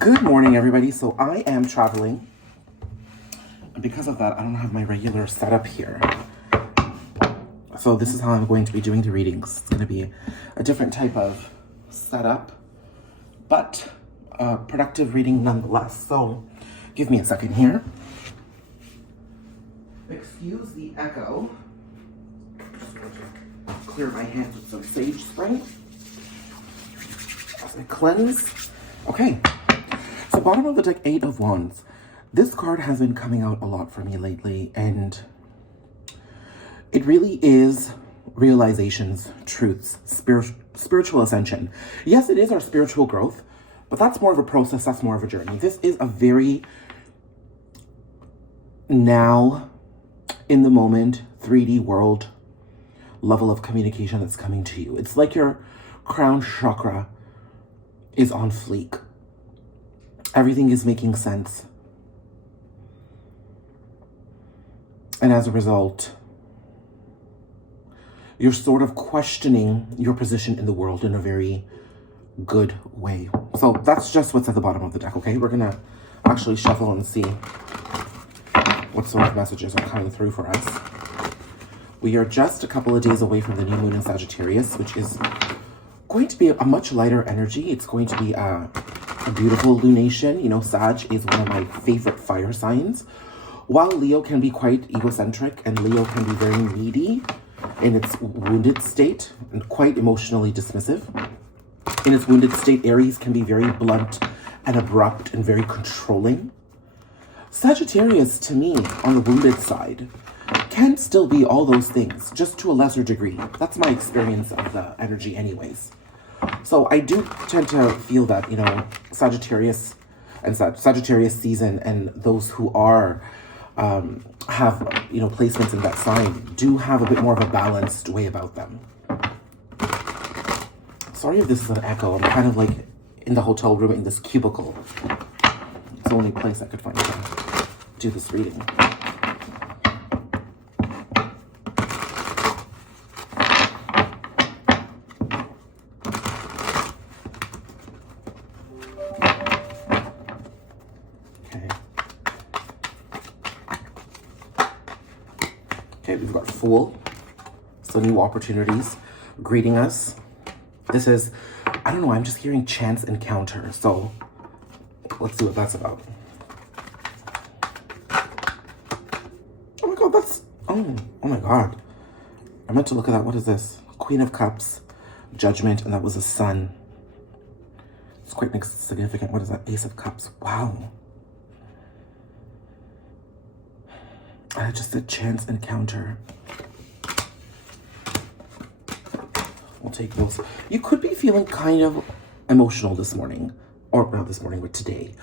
Good morning, everybody. So I am traveling. And because of that, I don't have my regular setup here. So this is how I'm going to be doing the readings. It's going to be a different type of setup, but a productive reading nonetheless. So give me a second here. Excuse the echo. Just going to clear my hands with some sage spray as I cleanse. Okay. So bottom of the deck, 8 of Wands. This card has been coming out a lot for me lately, and it really is realizations, truths, spiritual ascension. Yes, it is our spiritual growth, but that's more of a process, that's more of a journey. This is a very now, in the moment, 3D world level of communication that's coming to you. It's like your crown chakra is on fleek. Everything is making sense. And as a result, you're sort of questioning your position in the world in a very good way. So that's just what's at the bottom of the deck, okay? We're gonna actually shuffle and see what sort of messages are coming through for us. We are just a couple of days away from the new moon in Sagittarius, which is going to be a much lighter energy. It's going to be a beautiful lunation. You know, Sag is one of my favorite fire signs. While Leo can be quite egocentric and Leo can be very needy in its wounded state and quite emotionally dismissive. In its wounded state, Aries can be very blunt and abrupt and very controlling. Sagittarius, to me, on the wounded side, can still be all those things, just to a lesser degree. That's my experience of the energy anyways. So I do tend to feel that, you know, Sagittarius and Sagittarius season and those who are have, you know, placements in that sign do have a bit more of a balanced way about them. Sorry if this is an echo. I'm kind of like in the hotel room in this cubicle. It's the only place I could find to do this reading. Okay, we've got Fool. So new opportunities greeting us. This is, I don't know, I'm just hearing chance encounter. So let's see what that's about. Oh my God, that's, oh my God. I meant to look at that. What is this? Queen of Cups, Judgment, and that was a Sun. It's quite significant. What is that? Ace of Cups. Wow. I just said chance encounter. We'll take those. You could be feeling kind of emotional this morning, or not this morning, but today.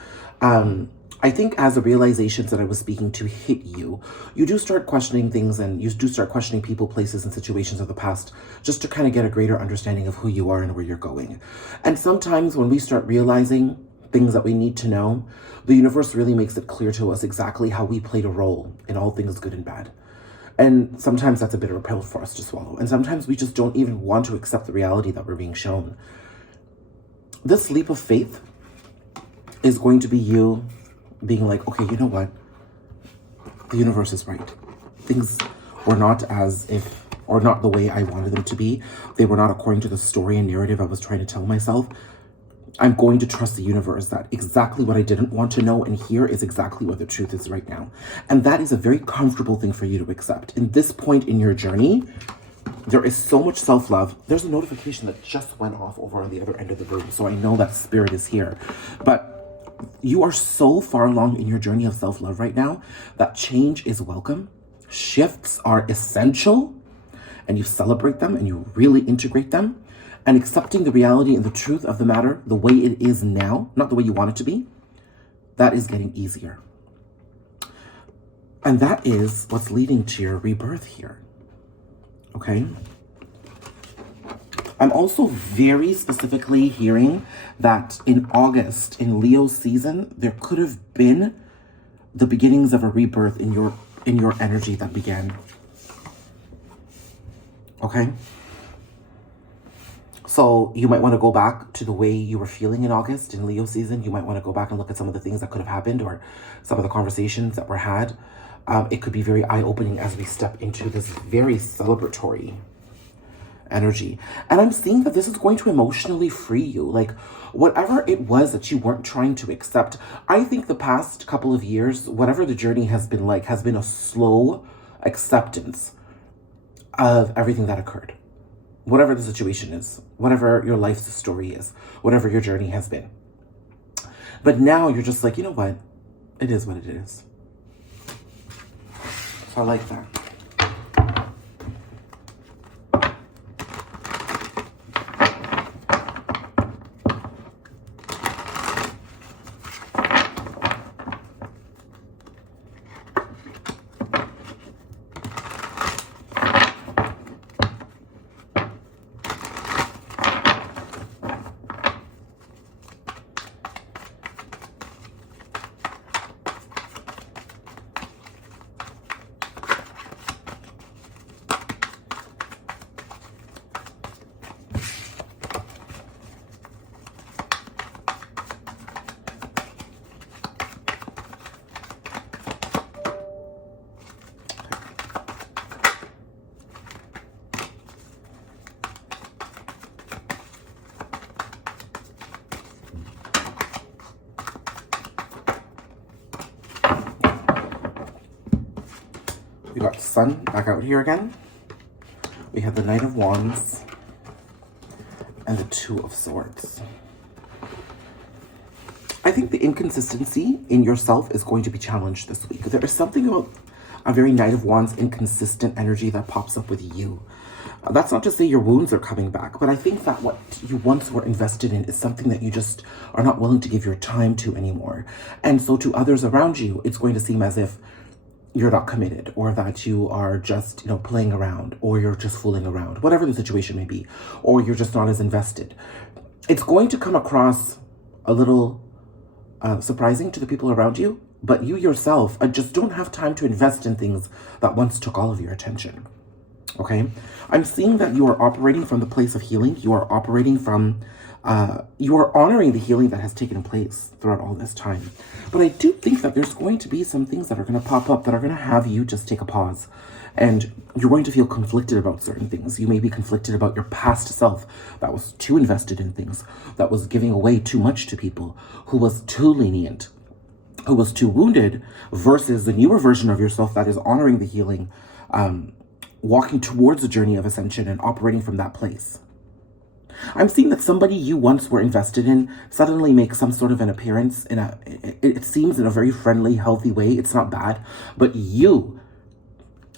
I think as the realizations that I was speaking to hit you, you do start questioning things, and you do start questioning people, places, and situations of the past, just to kind of get a greater understanding of who you are and where you're going. And sometimes when we start realizing things that we need to know, the universe really makes it clear to us exactly how we played a role in all things good and bad. And sometimes that's a bit of a pill for us to swallow. And sometimes we just don't even want to accept the reality that we're being shown. This leap of faith is going to be you being like, okay, you know what? The universe is right. Things were not as if, or not the way I wanted them to be. They were not according to the story and narrative I was trying to tell myself. I'm going to trust the universe that exactly what I didn't want to know and hear is exactly what the truth is right now. And that is a very comfortable thing for you to accept. In this point in your journey, there is so much self-love. There's a notification that just went off over on the other end of the room, so I know that spirit is here. But you are so far along in your journey of self-love right now that change is welcome. Shifts are essential, and you celebrate them and you really integrate them. And accepting the reality and the truth of the matter the way it is now, not the way you want it to be, that is getting easier. And that is what's leading to your rebirth here. Okay? I'm also very specifically hearing that in August, in Leo's season, there could have been the beginnings of a rebirth in your energy that began. Okay? So you might want to go back to the way you were feeling in August in Leo season. You might want to go back and look at some of the things that could have happened or some of the conversations that were had. It could be very eye-opening as we step into this very celebratory energy. And I'm seeing that this is going to emotionally free you. Like, whatever it was that you weren't trying to accept, I think the past couple of years, whatever the journey has been like, has been a slow acceptance of everything that occurred. Whatever the situation is, whatever your life's story is, whatever your journey has been. But now you're just like, you know what? It is what it is. So I like that. We got the Sun back out here again. We have the Knight of Wands and the Two of Swords. I think the inconsistency in yourself is going to be challenged this week. There is something about a very Knight of Wands inconsistent energy that pops up with you. That's not to say your wounds are coming back, but I think that what you once were invested in is something that you just are not willing to give your time to anymore. And so to others around you, it's going to seem as if you're not committed, or that you are just, playing around, or you're just fooling around, whatever the situation may be, or you're just not as invested. It's going to come across a little surprising to the people around you, but you yourself just don't have time to invest in things that once took all of your attention. Okay? I'm seeing that you are operating from the place of healing. You are operating from, you are honoring the healing that has taken place throughout all this time. But I do think that there's going to be some things that are going to pop up that are going to have you just take a pause. And you're going to feel conflicted about certain things. You may be conflicted about your past self that was too invested in things, that was giving away too much to people, who was too lenient, who was too wounded, versus the newer version of yourself that is honoring the healing, walking towards the journey of ascension and operating from that place. I'm seeing that somebody you once were invested in suddenly makes some sort of an appearance it seems in a very friendly, healthy way. It's not bad, but you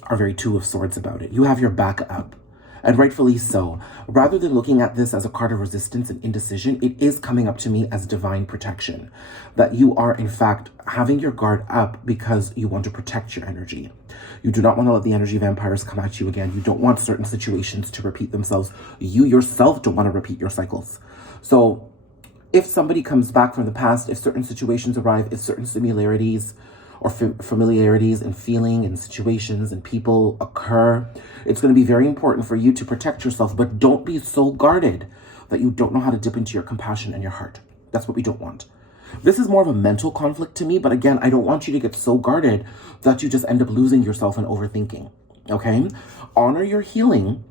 are very Two of Swords about it. You have your back up, and rightfully so. Rather than looking at this as a card of resistance and indecision, it is coming up to me as divine protection. That you are, in fact, having your guard up because you want to protect your energy. You do not want to let the energy vampires come at you again. You don't want certain situations to repeat themselves. You yourself don't want to repeat your cycles. So if somebody comes back from the past, if certain situations arrive, if certain similarities or familiarities and feeling and situations and people occur, it's going to be very important for you to protect yourself, but don't be so guarded that you don't know how to dip into your compassion and your heart. That's what we don't want. This is more of a mental conflict to me, but again, I don't want you to get so guarded that you just end up losing yourself and overthinking, okay? Honor your healing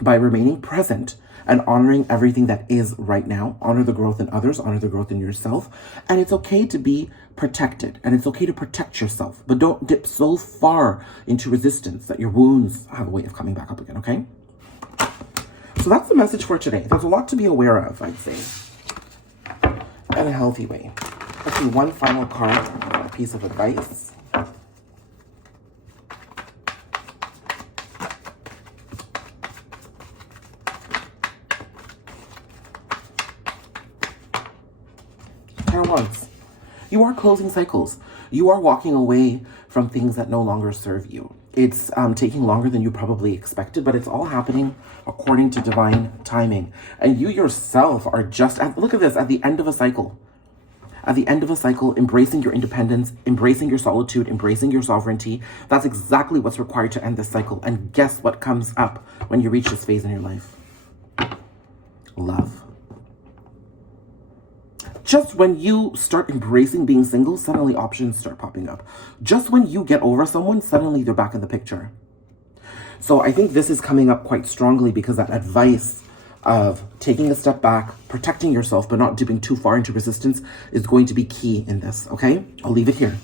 by remaining present and honoring everything that is right now. Honor the growth in others, honor the growth in yourself, and it's okay to be protected, and it's okay to protect yourself, but don't dip so far into resistance that your wounds have a way of coming back up again, okay? So that's the message for today. There's a lot to be aware of, I'd say, in a healthy way. Let's do one final card, a piece of advice. Once. You are closing cycles. You are walking away from things that no longer serve you. It's taking longer than you probably expected, but it's all happening according to divine timing. And you yourself are just, look at this, at the end of a cycle. At the end of a cycle, embracing your independence, embracing your solitude, embracing your sovereignty. That's exactly what's required to end this cycle. And guess what comes up when you reach this phase in your life? Love. Just when you start embracing being single, suddenly options start popping up. Just when you get over someone, suddenly they're back in the picture. So I think this is coming up quite strongly because that advice of taking a step back, protecting yourself, but not dipping too far into resistance is going to be key in this, okay? I'll leave it here.